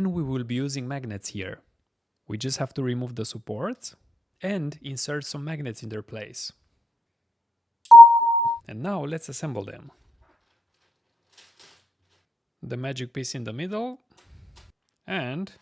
and we will be using magnets here. We just have to remove the supports and insert some magnets in their place. And now let's assemble them. The magic piece in the middle and